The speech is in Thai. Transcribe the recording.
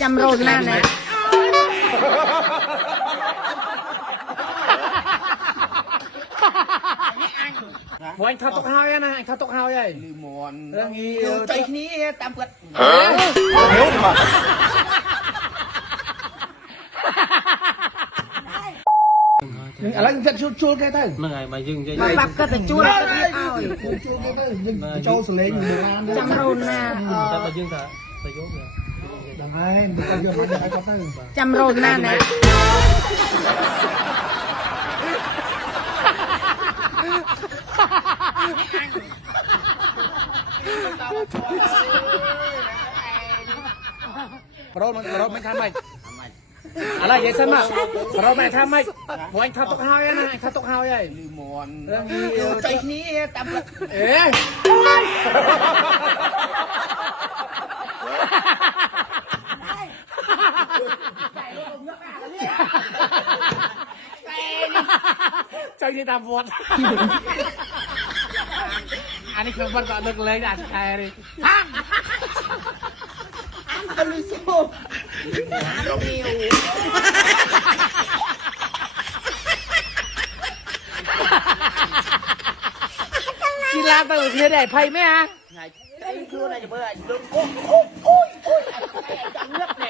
จำโรนหน้านะมวยทับตกหาวยังนะทับตกหาวยังลืมมอนเรื่องนี้ใจนี้ตามเปิดเฮ้ยมาอะไรจะชูแค่ไหนเมื่อไงมายึงจะ มาปักก็แต่จูนก็ไม่เอา ชูแค่ไหนยิงโจสเลงอยู่ในร้าน จำโรนหน้า ถ้ามายึงถ้าประโยชน์เนี่ย ดังไงมันก็ยังไม่ได้ก็ตั้ง จำโรนหน้านะเราไม่ทำไม่อะไรยัยสันมาเราไม่ทำไม่มวยทับตกหาวยังนะทับตกหาวยังลืมมอนเรื่องนี้ใจนี้ตามเอ๊ะใจนี้ตามวอดอันนี้คือมันก็เลิกเลยอ่ะใช่เลยอันนี้สู้กีฬาตื่นเที่ยได้ไพ่ไหมฮะไงไอ้คืออะไรจะเบื่อโอ้ยจังเลือกไหน